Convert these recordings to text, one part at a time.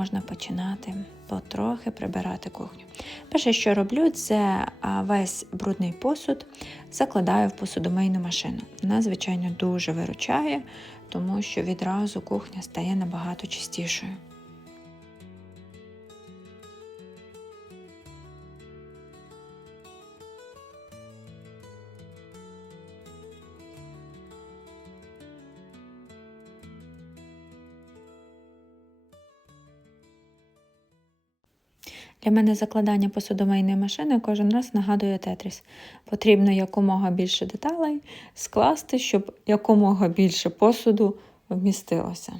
Можна починати потрохи прибирати кухню. Перше, що роблю, це весь брудний посуд закладаю в посудомийну машину. Вона, звичайно, дуже виручає, тому що відразу кухня стає набагато чистішою. Для мене закладання посудомийної машини кожен раз нагадує тетріс. Потрібно якомога більше деталей скласти, щоб якомога більше посуду вмістилося.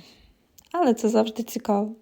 Але це завжди цікаво.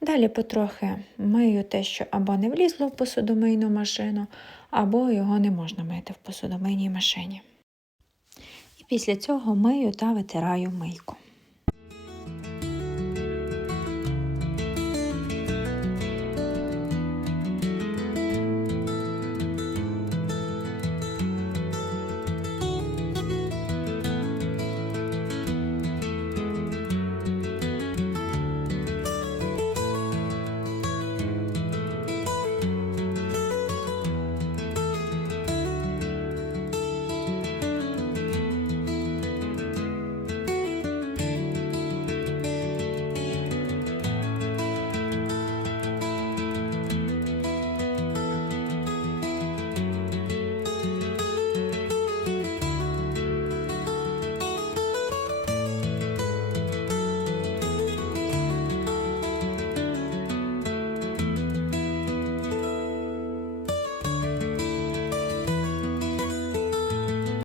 Далі потрохи мию те, що або не влізло в посудомийну машину, або його не можна мити в посудомийній машині. І після цього мию та витираю мийку.